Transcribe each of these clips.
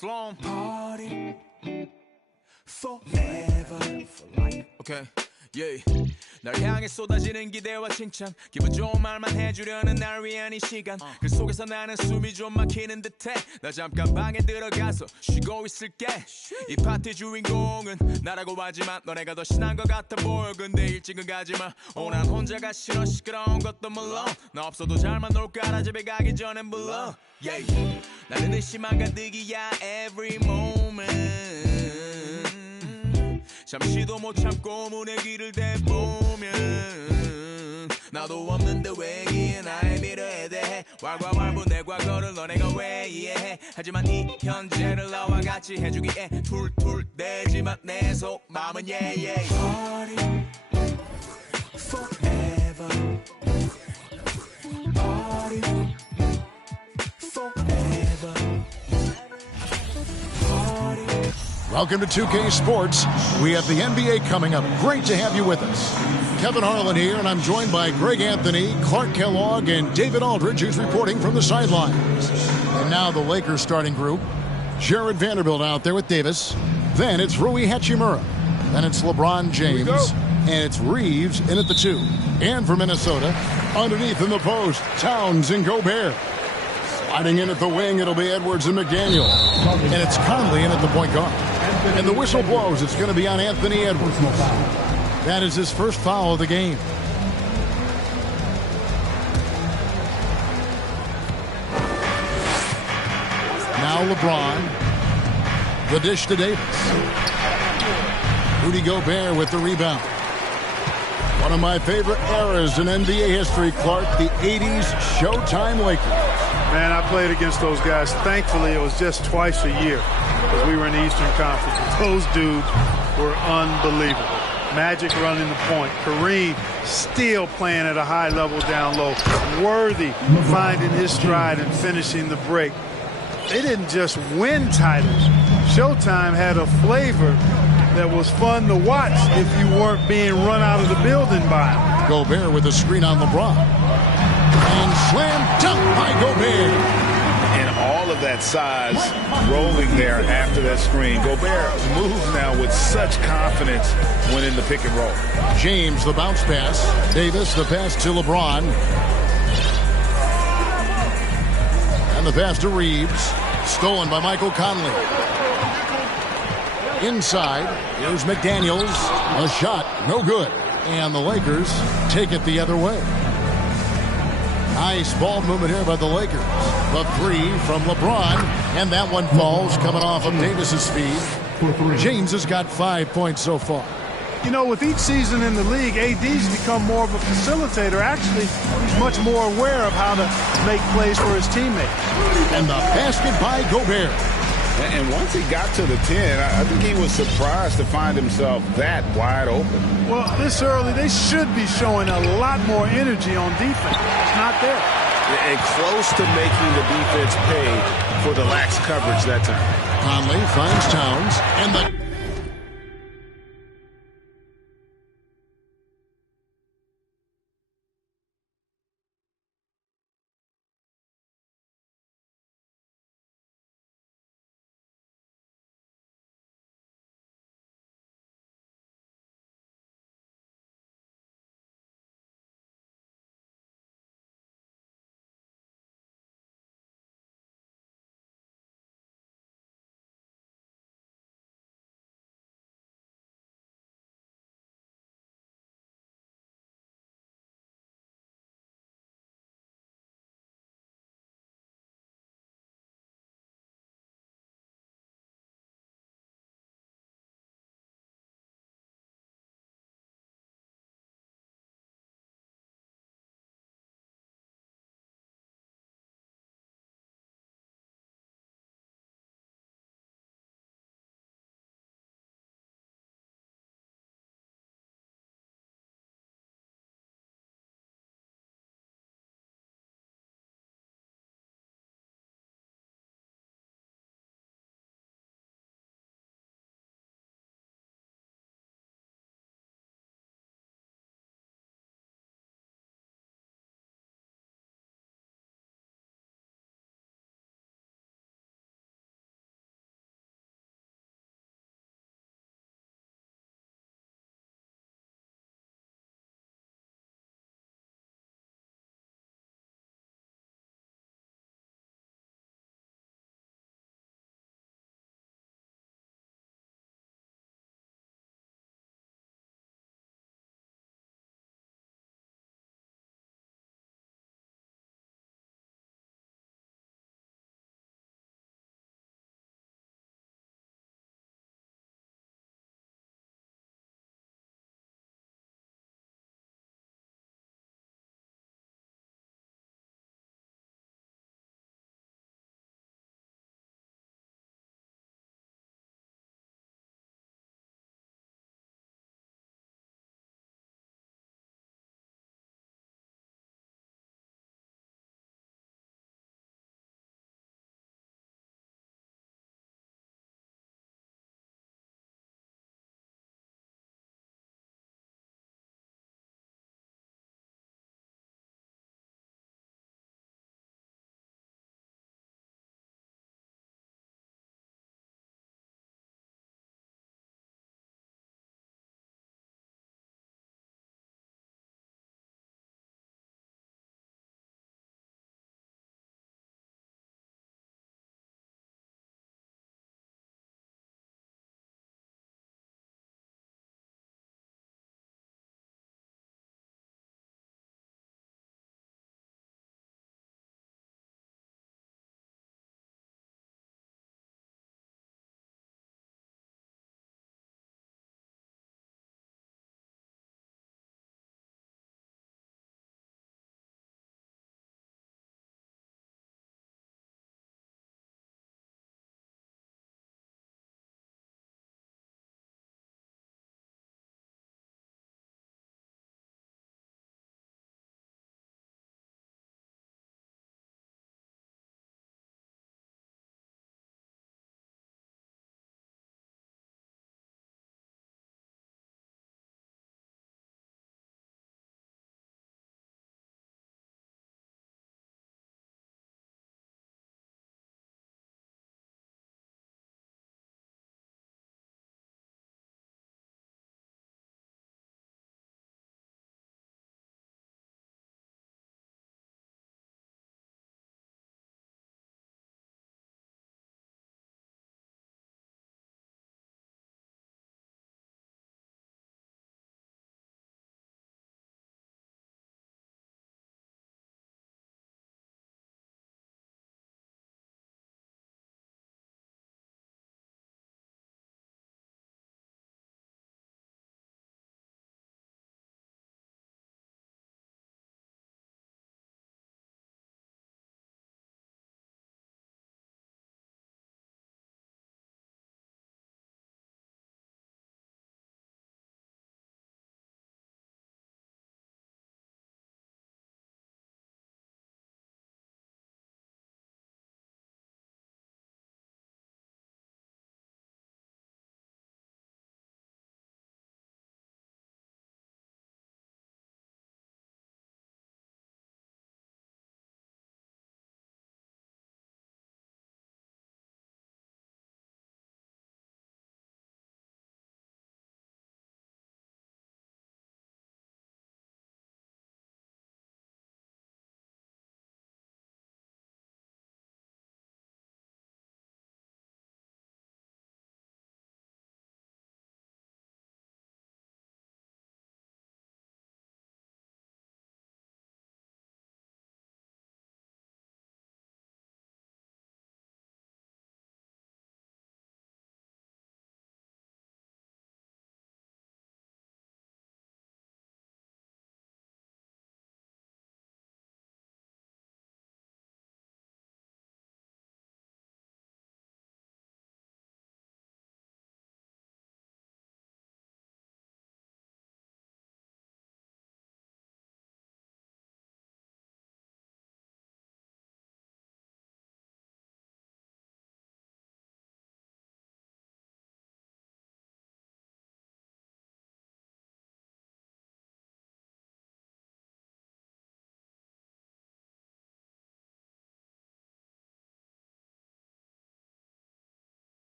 Sloan. Party forever for life. Okay, yeah. 날 향해 쏟아지는 기대와 칭찬, 기분 좋은 말만 해주려는 날 위한 이 시간. 그 속에서 나는 숨이 좀 막히는 듯해. 나 잠깐 방에 들어가서 쉬고 있을게. 이 파티 주인공은 나라고 하지만 너네가 더 신난 것 같아 보여. 근데 일찍은 가지마. 난 혼자가 싫어. 시끄러운 것도 물론 나 없어도 잘만 놀 거라. 집에 가기 전엔 불러. Yeah. 나는 의심만 가득이야 every moment. 잠시도 못 참고 문의 길을 대보면 나도 없는데 왜 이기에 나의 미래에 대해 왈가왈부 내 과거를 너네가 왜 이해해. 하지만 이 현재를 나와 같이 해주기에 툴툴대지만 내 속마음은 yeah. Party forever. Party forever. Party. Welcome to 2K Sports. We have the NBA coming up. Great to have you with us. Kevin Harlan here, and I'm joined by Greg Anthony, Clark Kellogg, and David Aldridge, who's reporting from the sidelines. And now the Lakers starting group. Jared Vanderbilt out there with Davis. Then it's Rui Hachimura. Then it's LeBron James. And it's Reeves in at the 2. And for Minnesota, underneath in the post, Towns and Gobert. Sliding in at the wing, it'll be Edwards and McDaniel. And it's Conley in at the point guard. And the whistle blows. It's going to be on Anthony Edwards. That is his first foul of the game. Now LeBron. The dish to Davis. Rudy Gobert with the rebound. One of my favorite eras in NBA history, Clark, the 80s Showtime Lakers. Man, I played against those guys. Thankfully, it was just twice a year because we were in the Eastern Conference. But those dudes were unbelievable. Magic running the point. Kareem still playing at a high level down low. Worthy finding his stride and finishing the break. They didn't just win titles. Showtime had a flavor that was fun to watch if you weren't being run out of the building by him. Gobert with a screen on LeBron. And slam dunk by Gobert. And all of that size rolling there after that screen. Gobert moves now with such confidence when in the pick and roll. James, the bounce pass. Davis, the pass to LeBron. And the pass to Reeves. Stolen by Michael Conley. Inside, here's McDaniels. A shot, no good. And the Lakers take it the other way. Nice ball movement here by the Lakers. The 3 from LeBron. And that one falls coming off of Davis's feed. James has got 5 points so far. You know, with each season in the league, AD's become more of a facilitator. Actually, he's much more aware of how to make plays for his teammates. And the basket by Gobert. And once he got to the 10, I think he was surprised to find himself that wide open. Well, this early, they should be showing a lot more energy on defense. It's not there. And close to making the defense pay for the lax coverage that time. Conley finds Towns, and the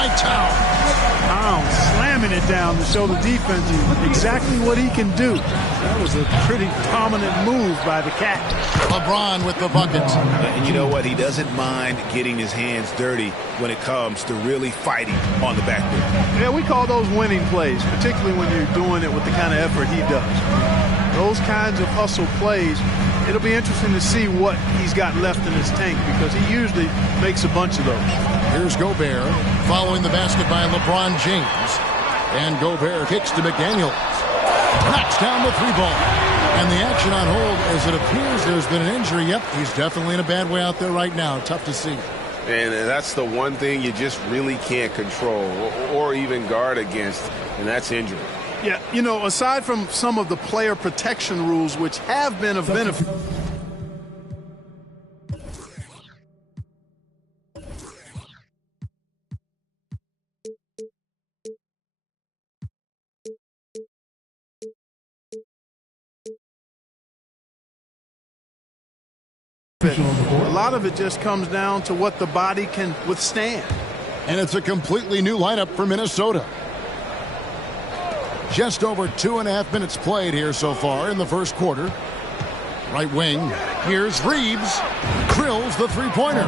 by Towns. Slamming it down to show the defense exactly what he can do. That was a pretty dominant move by the Cat. LeBron with the bucket. And you know what? He doesn't mind getting his hands dirty when it comes to really fighting on the backboard. Yeah, we call those winning plays, particularly when you're doing it with the kind of effort he does. Those kinds of hustle plays, it'll be interesting to see what he's got left in his tank because he usually makes a bunch of those. Here's Gobert following the basket by LeBron James. And Gobert kicks to McDaniels. Knocks down the three ball. And the action on hold as it appears there's been an injury. Yep, he's definitely in a bad way out there right now. Tough to see. And that's the one thing you just really can't control or even guard against, and that's injury. Yeah, you know, aside from some of the player protection rules, which have been of benefit. A lot of it just comes down to what the body can withstand. And it's a completely new lineup for Minnesota. Just over 2.5 minutes played here so far in the first quarter. Right wing. Here's Reeves. Drills the three-pointer.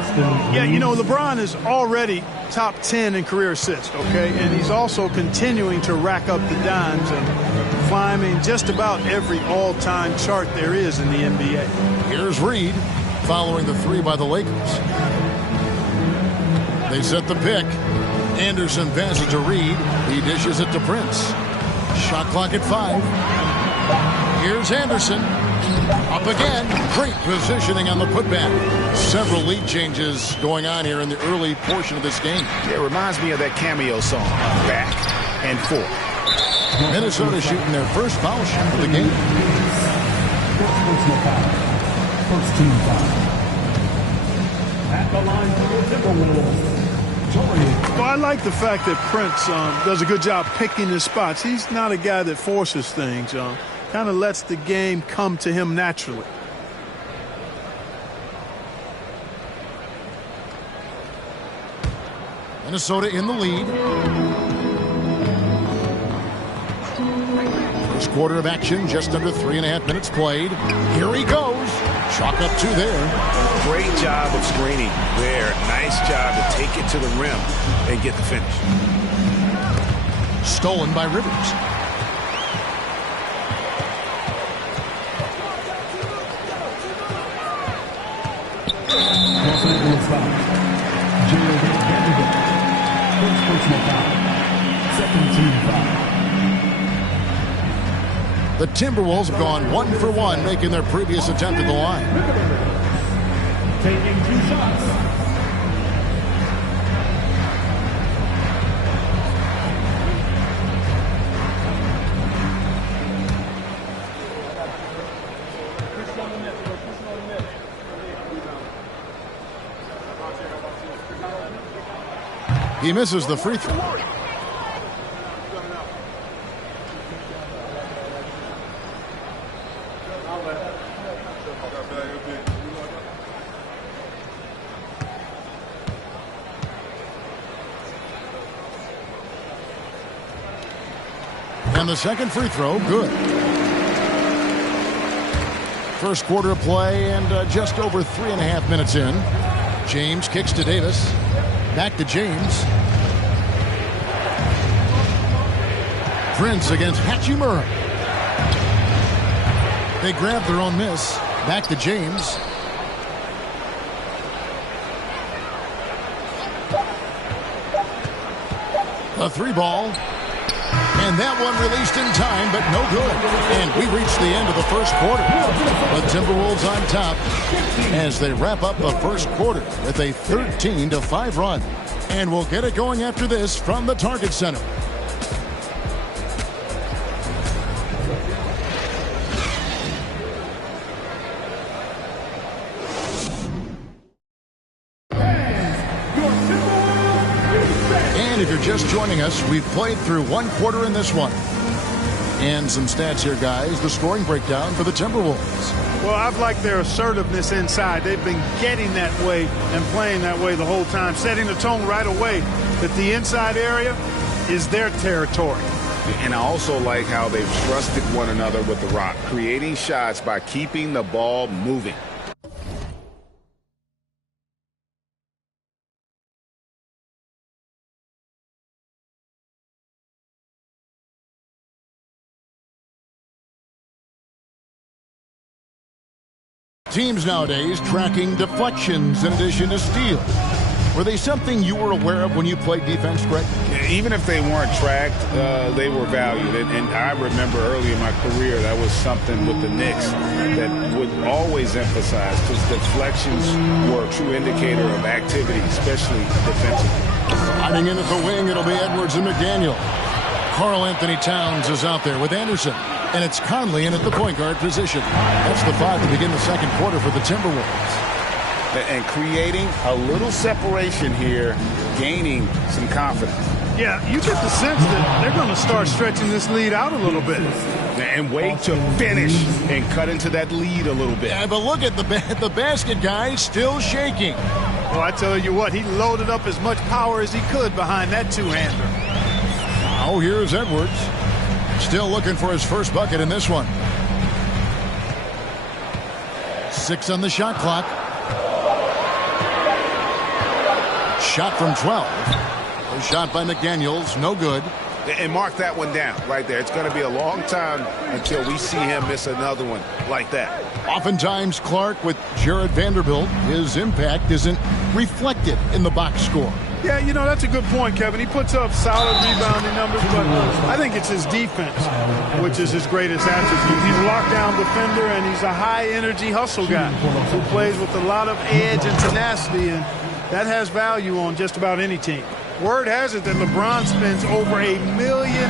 Yeah, you know, LeBron is already top 10 in career assists, okay? And he's also continuing to rack up the dimes and climbing just about every all-time chart there is in the NBA. Here's Reed following the three by the Lakers. They set the pick. Anderson passes to Reed. He dishes it to Prince. Shot clock at 5. Here's Anderson. Up again. Great positioning on the putback. Several lead changes going on here in the early portion of this game. It reminds me of that cameo song, Back and Forth. Minnesota shooting their first foul shot of the game. First team foul. At the line for the Timberwolves. Well, I like the fact that Prince does a good job picking his spots. He's not a guy that forces things. Kind of lets the game come to him naturally. Minnesota in the lead. First quarter of action, just under 3.5 minutes played. Here he goes. Chalk up 2 there. Great job of screening there. Nice job to take it to the rim and get the finish. Stolen by Rivers. Los Angeles foul. Jared Vanderbilt. First personal foul. Second team foul. The Timberwolves have gone 1 for 1, making their previous attempt at the line. Taking 2 shots. He misses the free throw. And the second free throw, good. First quarter of play and just over 3.5 minutes in. James kicks to Davis. Back to James. Prince against Hachimura. They grab their own miss. Back to James. A 3-ball. And that one released in time, but no good. And we reach the end of the first quarter. The Timberwolves on top as they wrap up the first quarter with a 13-5 run. And we'll get it going after this from the Target Center. And if you're just joining us, we've played through 1 quarter in this one. And some stats here, guys. The scoring breakdown for the Timberwolves. Well, I've liked their assertiveness inside. They've been getting that way and playing that way the whole time, setting the tone right away that the inside area is their territory. And I also like how they've trusted one another with the rock, creating shots by keeping the ball moving. Teams nowadays tracking deflections in addition to steals. Were they something you were aware of when you played defense, Greg? Even if they weren't tracked, they were valued. And I remember early in my career, that was something with the Knicks that would always emphasize, because deflections were a true indicator of activity, especially defensively. Sliding in at the wing, it'll be Edwards and McDaniel. Karl Anthony Towns is out there with Anderson. And it's Conley in at the point guard position. That's the 5 to begin the second quarter for the Timberwolves. And creating a little separation here, gaining some confidence. Yeah, you get the sense that they're going to start stretching this lead out a little bit. And wait to finish and cut into that lead a little bit. Yeah, but look at the basket guy still shaking. Well, I tell you what, he loaded up as much power as he could behind that two-hander. Now here's Edwards. Still looking for his first bucket in this one. 6 on the shot clock. Shot from 12. A shot by McDaniels, no good. And mark that one down right there. It's going to be a long time until we see him miss another one like that. Oftentimes, Clark, with Jared Vanderbilt, his impact isn't reflected in the box score. Yeah, you know, that's a good point, Kevin. He puts up solid rebounding numbers, but I think it's his defense, which is his greatest attribute. He's a lockdown defender, and he's a high-energy hustle guy who plays with a lot of edge and tenacity, and that has value on just about any team. Word has it that LeBron spends over $1 million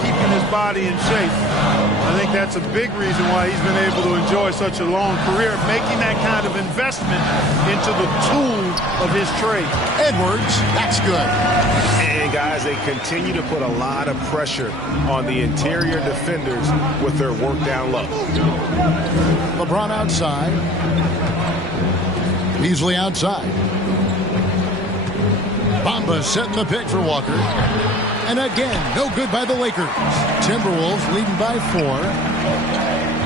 keeping his body in shape. I think that's a big reason why he's been able to enjoy such a long career, making that kind of investment into the tool of his trade. Edwards, that's good. And guys, they continue to put a lot of pressure on the interior defenders with their work down low. LeBron outside. Beasley outside. Bamba setting the pick for Walker. And again, no good by the Lakers. Timberwolves leading by 4.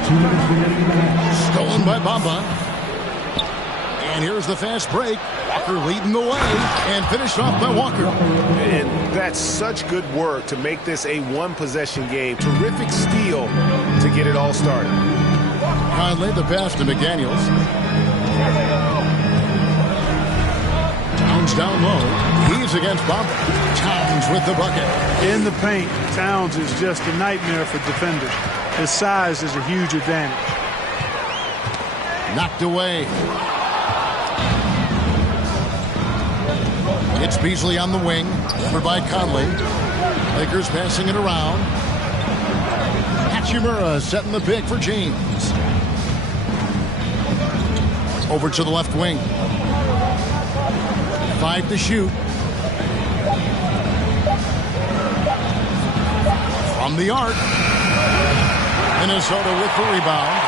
2 minutes remaining in the half. Stolen by Bamba. And here's the fast break. Walker leading the way and finished off by Walker. And that's such good work to make this a one-possession game. Terrific steal to get it all started. Conley, the pass to McDaniels. Towns down low. He's against Bamba. Towns with the bucket. In the paint, Towns is just a nightmare for defenders. His size is a huge advantage. Knocked away. It's Beasley on the wing. Covered by Conley. Lakers passing it around. Hachimura setting the pick for James. Over to the left wing. 5 to shoot. From the arc. Minnesota with the rebound.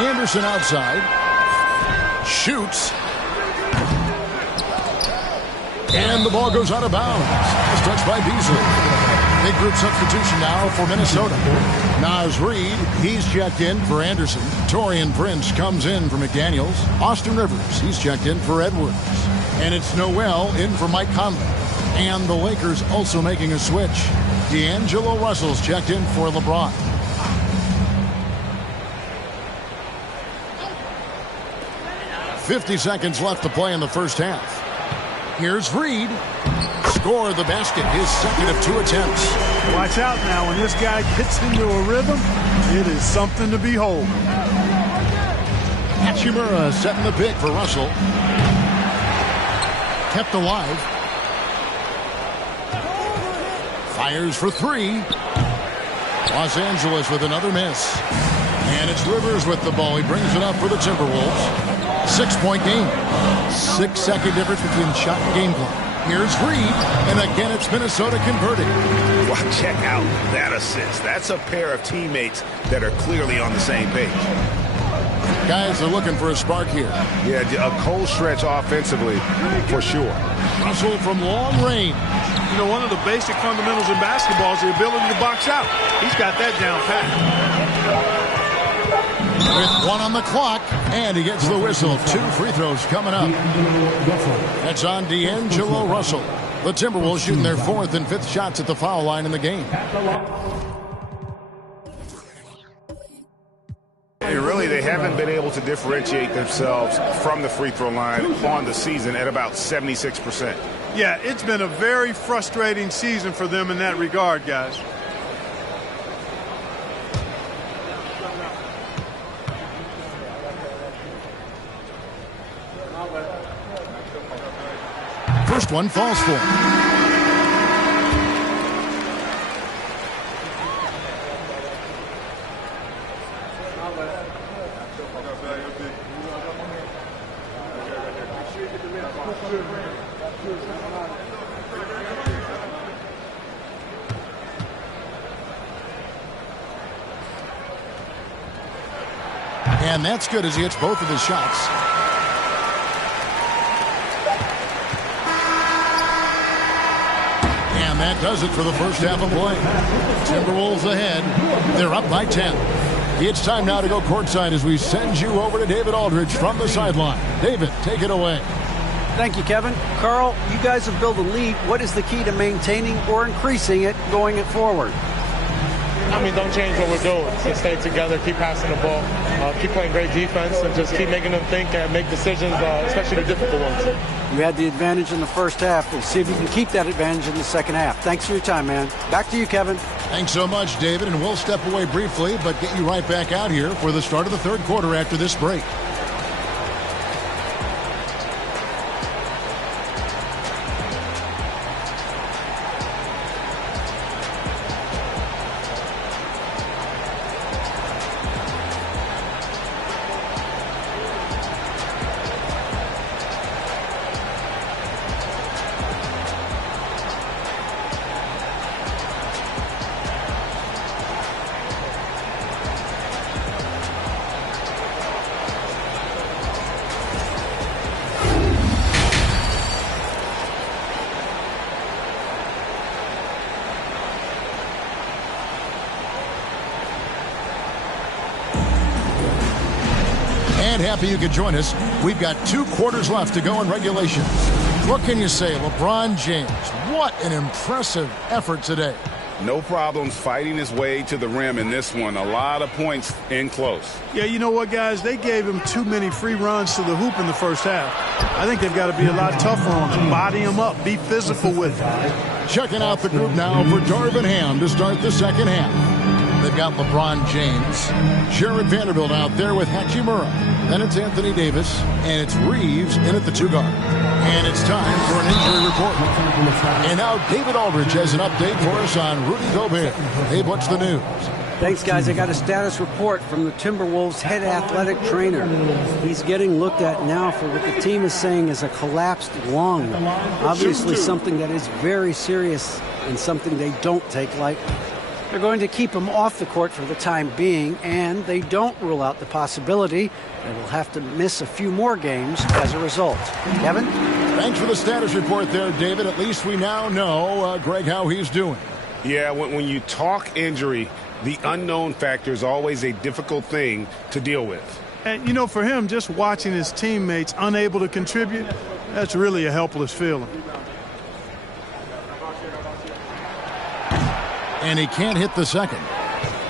Anderson outside. Shoots. And the ball goes out of bounds. It's touched by Beasley. Big group substitution now for Minnesota. Naz Reid, he's checked in for Anderson. Taurean Prince comes in for McDaniels. Austin Rivers, he's checked in for Edwards. And it's Noel in for Mike Conley. And the Lakers also making a switch. D'Angelo Russell's checked in for LeBron. .50 seconds left to play in the first half. Here's Reid. Score the basket, his second of 2 attempts. Watch out now. When this guy gets into a rhythm, it is something to behold. Hachimura setting the pick for Russell. Kept alive. Fires for 3. Los Angeles with another miss. And it's Rivers with the ball. He brings it up for the Timberwolves. 6-point game. 6-second difference between shot and game clock. Here's Reed, and again it's Minnesota converting. Well, check out that assist. That's a pair of teammates that are clearly on the same page. Guys are looking for a spark here. Yeah, a cold stretch offensively, for sure. Russell from long range. You know, one of the basic fundamentals in basketball is the ability to box out. He's got that down pat. With 1 on the clock, and he gets the whistle. 2 free throws coming up. That's on D'Angelo Russell. The Timberwolves shooting their 4th and 5th shots at the foul line in the game. They haven't been able to differentiate themselves from the free throw line on the season at about 76%. Yeah, it's been a very frustrating season for them in that regard, guys. First one falls for him. And that's good as he hits both of his shots. And that does it for the first half of play. Timberwolves ahead. They're up by 10. It's time now to go courtside as we send you over to David Aldridge from the sideline. David, take it away. Thank you, Kevin. Carl, you guys have built a lead. What is the key to maintaining or increasing it going forward? I mean, don't change what we're doing. Just stay together, keep passing the ball, keep playing great defense, and just keep making them think and make decisions, especially the difficult ones. You had the advantage in the first half. We'll see if you can keep that advantage in the second half. Thanks for your time, man. Back to you, Kevin. Thanks so much, David, and we'll step away briefly, but get you right back out here for the start of the third quarter after this break. Happy you could join us. We've got 2 quarters left to go in regulation. What can you say, LeBron James? What an impressive effort today. No problems fighting his way to the rim in this one. A lot of points in close. Yeah, you know what, guys? They gave him too many free runs to the hoop in the first half. I think they've got to be a lot tougher on him. Body him up. Be physical with him. Checking out the group now for Darvin Ham to start the second half. They've got LeBron James, Jared Vanderbilt out there with Hachimura. Then it's Anthony Davis, and it's Reeves in at the 2 guard. And it's time for an injury report. And now David Aldridge has an update for us on Rudy Gobert. Dave, what's the news? Thanks, guys. I got a status report from the Timberwolves head athletic trainer. He's getting looked at now for what the team is saying is a collapsed lung. Obviously something that is very serious and something they don't take lightly. They're going to keep him off the court for the time being, and they don't rule out the possibility that he'll have to miss a few more games as a result. Kevin? Thanks for the status report there, David. At least we now know, Greg, how he's doing. Yeah, when you talk injury, the unknown factor is always a difficult thing to deal with. And, you know, for him, just watching his teammates unable to contribute, that's really a helpless feeling. And he can't hit the second.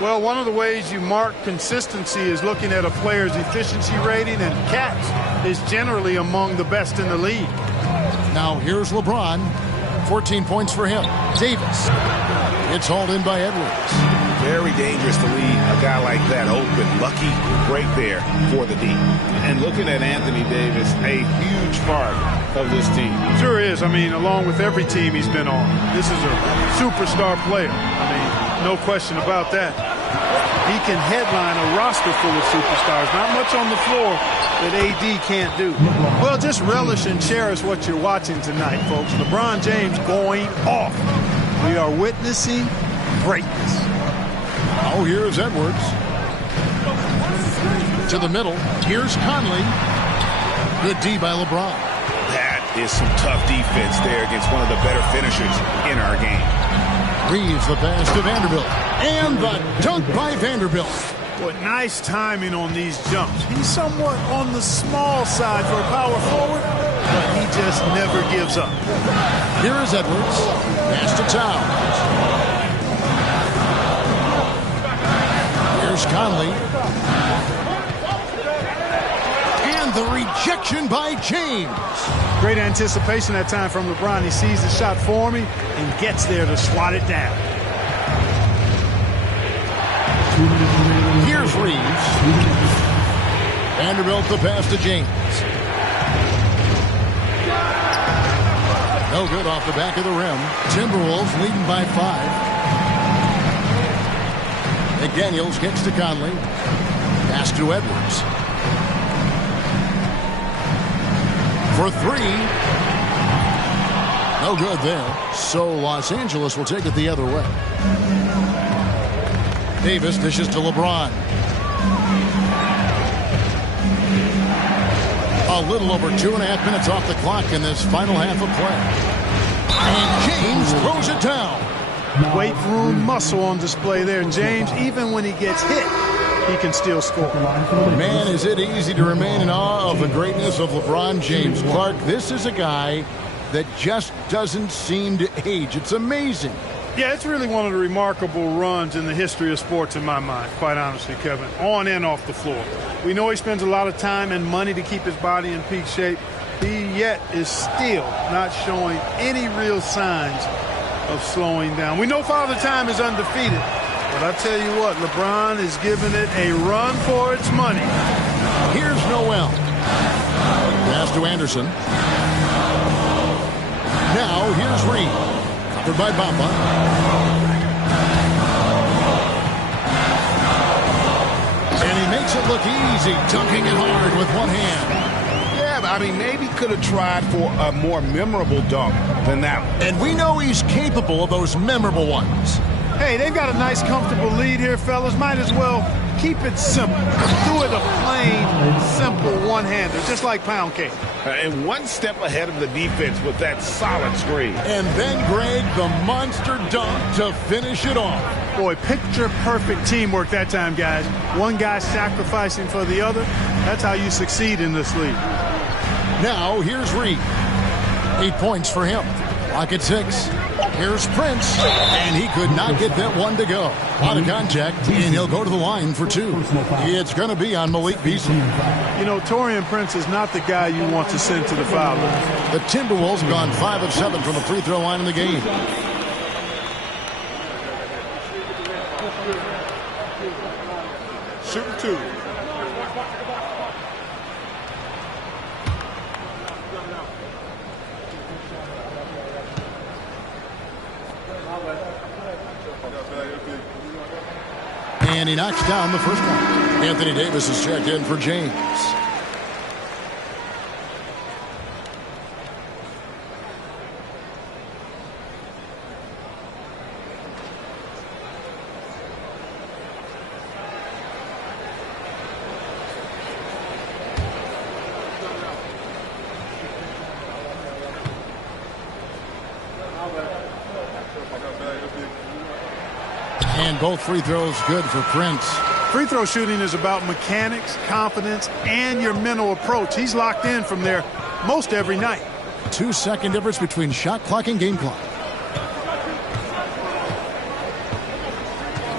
Well, one of the ways you mark consistency is looking at a player's efficiency rating, and Cat is generally among the best in the league. Now here's LeBron. 14 points for him. Davis. It's hauled in by Edwards. Very dangerous to leave a guy like that open. Lucky right there for the D. And looking at Anthony Davis, a huge part of this team. Sure is. I mean, along with every team he's been on. This is a superstar player. I mean, no question about that. He can headline a roster full of superstars. Not much on the floor that AD can't do. Well, just relish and cherish what you're watching tonight, folks. LeBron James going off. We are witnessing greatness. Oh, here's Edwards. To the middle. Here's Conley. Good D by LeBron. That is some tough defense there against one of the better finishers in our game. Reeves the pass to Vanderbilt. And the dunk by Vanderbilt. What nice timing on these jumps. He's somewhat on the small side for a power forward, but he just never gives up. Here is Edwards. Pass to Towns. Here's Conley. And the rejection by James. Great anticipation that time from LeBron. He sees the shot forming and gets there to swat it down. Here's Reeves. Vanderbilt the pass to James. No good off the back of the rim. Timberwolves leading by 5. McDaniels gets to Conley. Pass to Edwards. For 3. No good there. So Los Angeles will take it the other way. Davis dishes to LeBron. A little over 2.5 minutes off the clock in this final half of play. And James throws it down. Weight room muscle on display there. James, even when he gets hit, he can still score. Man, is it easy to remain in awe of the greatness of LeBron James. Clark, this is a guy that just doesn't seem to age. It's amazing. Yeah, it's really one of the remarkable runs in the history of sports in my mind, quite honestly, Kevin, on and off the floor. We know he spends a lot of time and money to keep his body in peak shape. He yet is still not showing any real signs of slowing down. We know Father Time is undefeated, but I tell you what, LeBron is giving it a run for its money. Here's Noel. Pass to Anderson. Now here's Reed. Covered by Bamba. And he makes it look easy, dunking it hard with one hand. Yeah, I mean, maybe could have tried for a more memorable dunk than that one. And we know he's capable of those memorable ones. Hey, they've got a nice, comfortable lead here, fellas. Might as well keep it simple. Do it a plain, simple one-hander, just like pound cake. And one step ahead of the defense with that solid screen. And then, Greg, the monster dunk to finish it off. Boy, picture-perfect teamwork that time, guys. One guy sacrificing for the other. That's how you succeed in this league. Now, here's Reed. 8 points for him. Clock at 6. Here's Prince, and he could not get that one to go. Out of contact, and he'll go to the line for 2. It's going to be on Malik Beasley. You know, Taurean Prince is not the guy you want to send to the foul line. The Timberwolves have gone 5 of 7 from the free throw line in the game. Shooting 2. And he knocks down the first one. Anthony Davis is checked in for James. And both free throws good for Prince. Free throw shooting is about mechanics, confidence, and your mental approach. He's locked in from there most every night. 2-second difference between shot clock and game clock.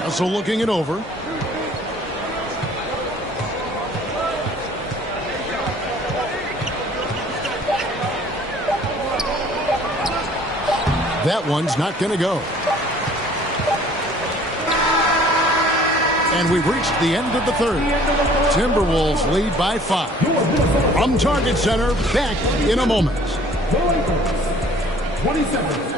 Also looking it over. That one's not going to go. And we've reached the end of the third. Timberwolves lead by 5. From Target Center, back in a moment. 20 seconds.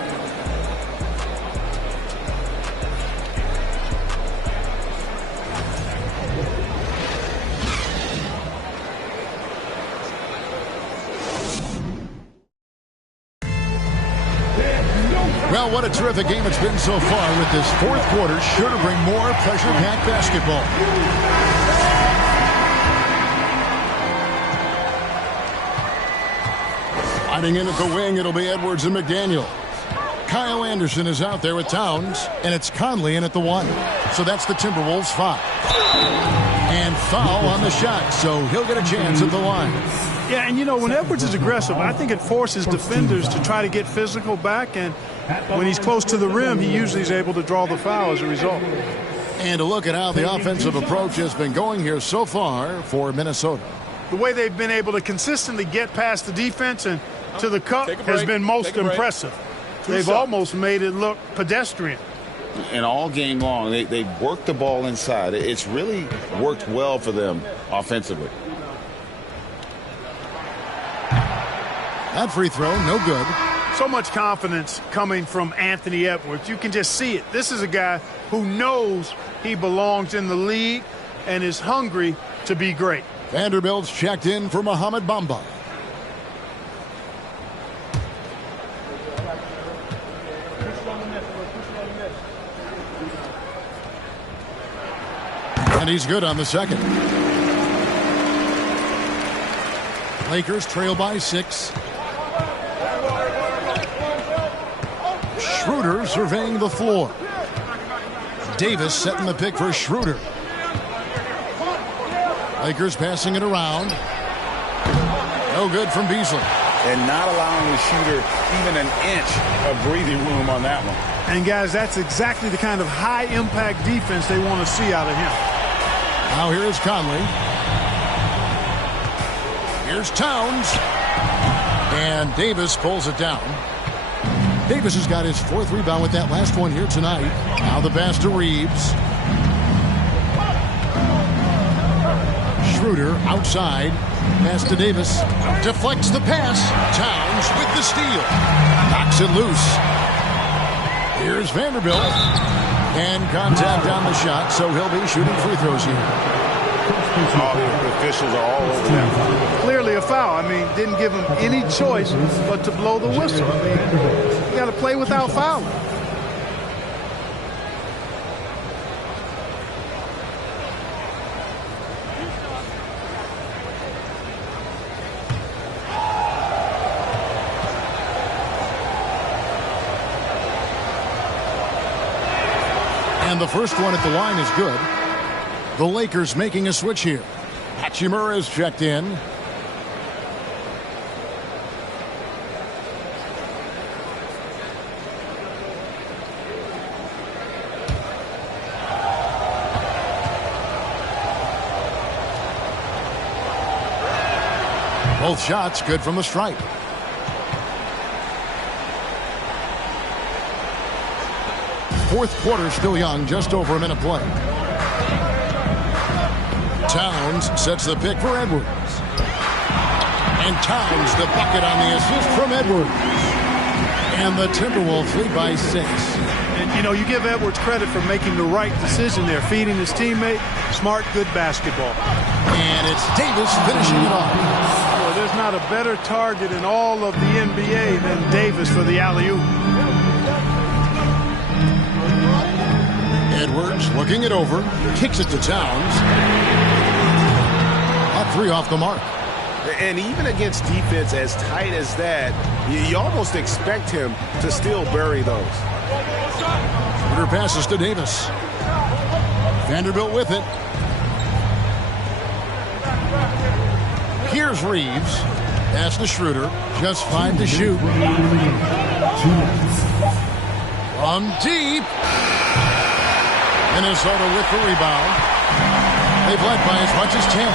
Well, what a terrific game it's been so far with this fourth quarter. Sure to bring more pressure-packed basketball. Sliding in at the wing, it'll be Edwards and McDaniel. Kyle Anderson is out there with Towns, and it's Conley in at the 1. So that's the Timberwolves 5. And foul on the shot, so he'll get a chance at the line. Yeah, and you know, when Edwards is aggressive, I think it forces defenders to try to get physical back, and when he's close to the rim, he usually is able to draw the foul as a result. And a look at how the offensive approach has been going here so far for Minnesota. The way they've been able to consistently get past the defense and to the cup has been most impressive. They've almost made it look pedestrian. And all game long, they worked the ball inside. It's really worked well for them offensively. That free throw, no good. So much confidence coming from Anthony Edwards. You can just see it. This is a guy who knows he belongs in the league and is hungry to be great. Vanderbilt's checked in for Mohamed Bamba. And he's good on the second. Lakers trail by 6. Schroeder surveying the floor. Davis setting the pick for Schroeder. Lakers passing it around. No good from Beasley. And not allowing the shooter even an inch of breathing room on that one. And guys, that's exactly the kind of high-impact defense they want to see out of him. Now here's Conley. Here's Towns. And Davis pulls it down. Davis has got his 4th rebound with that last one here tonight. Now the pass to Reeves. Schroeder outside. Pass to Davis. Deflects the pass. Towns with the steal. Knocks it loose. Here's Vanderbilt. And contact on the shot, so he'll be shooting free throws here. All the officials are all over that. Clearly a foul. I mean, didn't give him any choice but to blow the whistle. I mean, you got to play without fouling. And the first one at the line is good. The Lakers making a switch here. Hachimura is checked in. Both shots good from the stripe. Fourth quarter still young, just over a minute play. Towns sets the pick for Edwards. And Towns the bucket on the assist from Edwards. And the Timberwolves lead by 6. And, you know, you give Edwards credit for making the right decision there, feeding his teammate. Smart, good basketball. And it's Davis finishing it off. Well, there's not a better target in all of the NBA than Davis for the alley-oop. Edwards looking it over, kicks it to Towns. A 3 off the mark. And even against defense as tight as that, you almost expect him to still bury those. Schroeder passes to Davis. Vanderbilt with it. Here's Reeves. Pass to Schroeder. Just 5 to shoot. From deep. Minnesota with the rebound. They've led by as much as 10.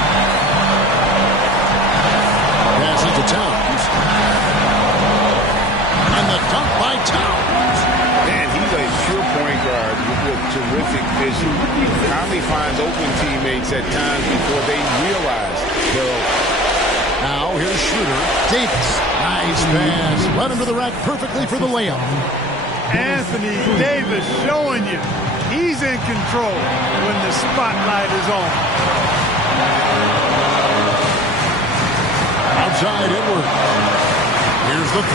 Passes to Towns. And the dunk by Towns. And he's a sure point guard with terrific vision. Conley finds open teammates at times before they realize they're open. Now here's Schroeder. Davis. Nice pass. Led him to the rack perfectly for the layup. Anthony Davis showing you he's in control when the spotlight is on. Outside Edwards. Here's the 3.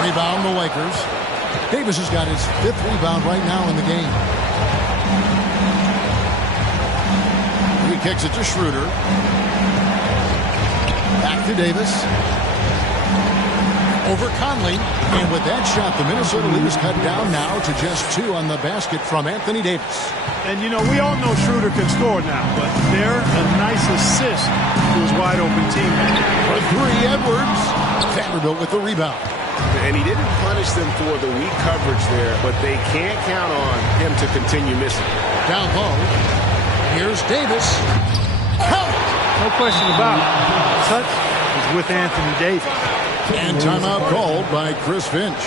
Rebound the Lakers. Davis has got his 5th rebound right now in the game. He kicks it to Schroeder. Back to Davis. Over Conley. And with that shot, the Minnesota lead is cut down now to just 2 on the basket from Anthony Davis. And, you know, we all know Schroeder can score now, but they're a nice assist to his wide-open teammate. For 3, Edwards. Vanderbilt with the rebound. And he didn't punish them for the weak coverage there, but they can't count on him to continue missing. Down low. Here's Davis. Count! No question about it. Touch is with Anthony Davis. And timeout called by Chris Finch.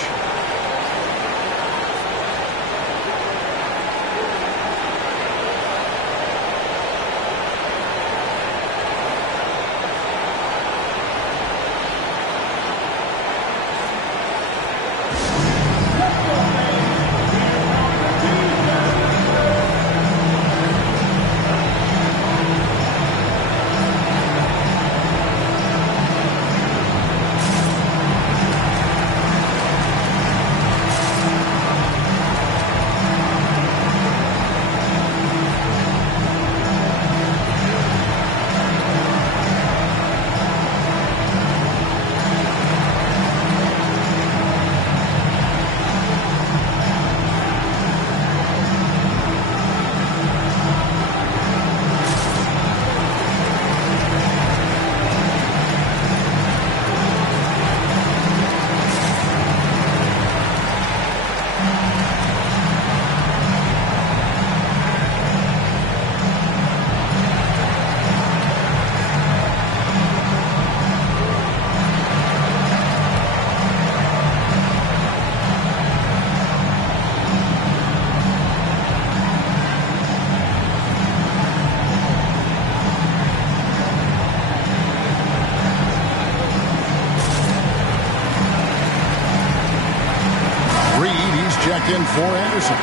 In for Anderson.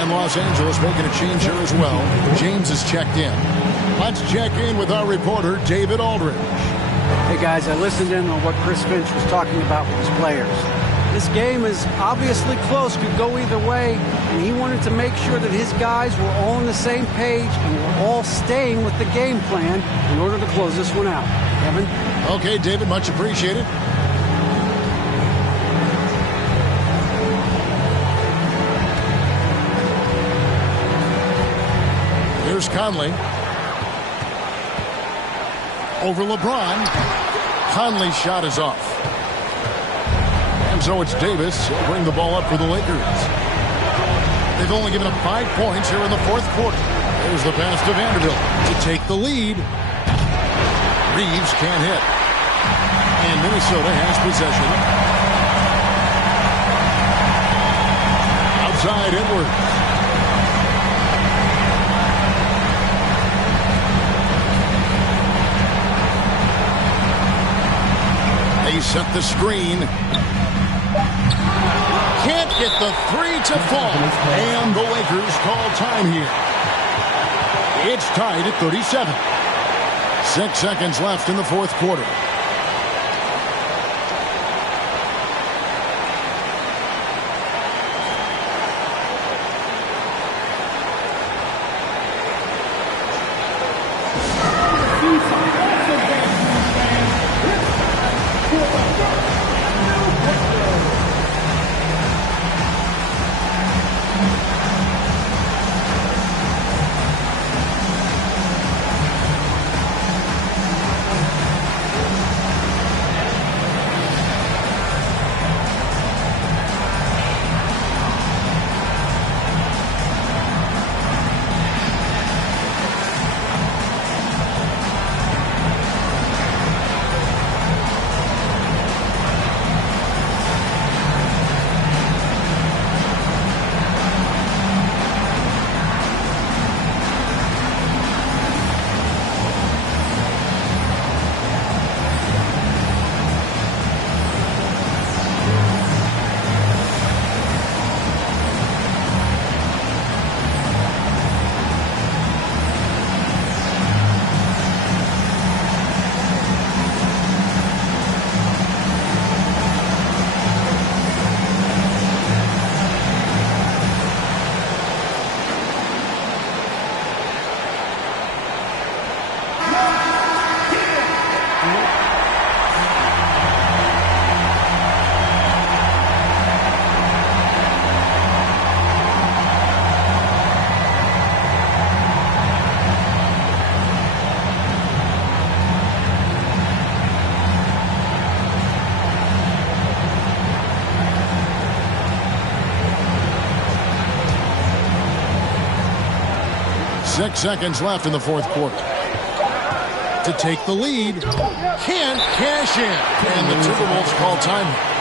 And Los Angeles making a change here as well. James is checked in. Let's check in with our reporter, David Aldridge. Hey, guys, I listened in on what Chris Finch was talking about with his players. This game is obviously close, could go either way, and he wanted to make sure that his guys were all on the same page and were all staying with the game plan in order to close this one out. Kevin? Okay, David, much appreciated. Here's Conley. Over LeBron. Conley's shot is off. And so it's Davis. He'll bring the ball up for the Lakers. They've only given up 5 points here in the 4th quarter. There's the pass to Vanderbilt to take the lead. Reeves can't hit. And Minnesota has possession. Outside Edwards. They set the screen. Can't get the 3 to fall. And the Lakers call time here. It's tied at 37. 6 seconds left in the 4th quarter. 6 seconds left in the fourth quarter. To take the lead, can't cash in, and the Timberwolves call timeout.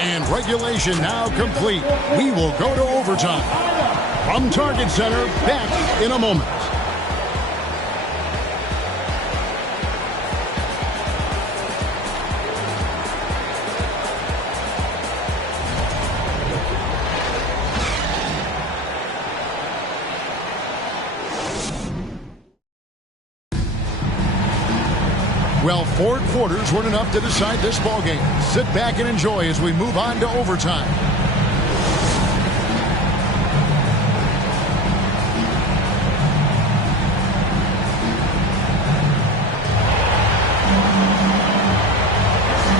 And regulation now complete. We will go to overtime. From Target Center, back in a moment. Well, 4 quarters weren't enough to decide this ballgame. Sit back and enjoy as we move on to overtime.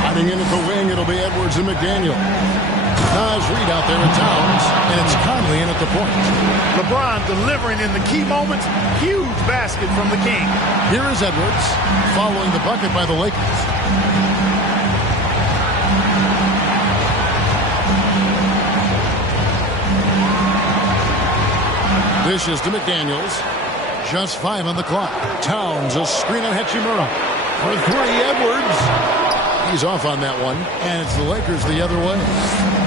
Hiding in at the wing, it'll be Edwards and McDaniel. Nas Reed out there at Towns, and it's Conley in at the point. LeBron delivering in the key moments. Huge basket from the King. Here is Edwards, following the bucket by the Lakers. Dishes to McDaniels. Just 5 on the clock. Towns, a screen on Hachimura. For 3, Edwards. He's off on that one, and it's the Lakers the other way.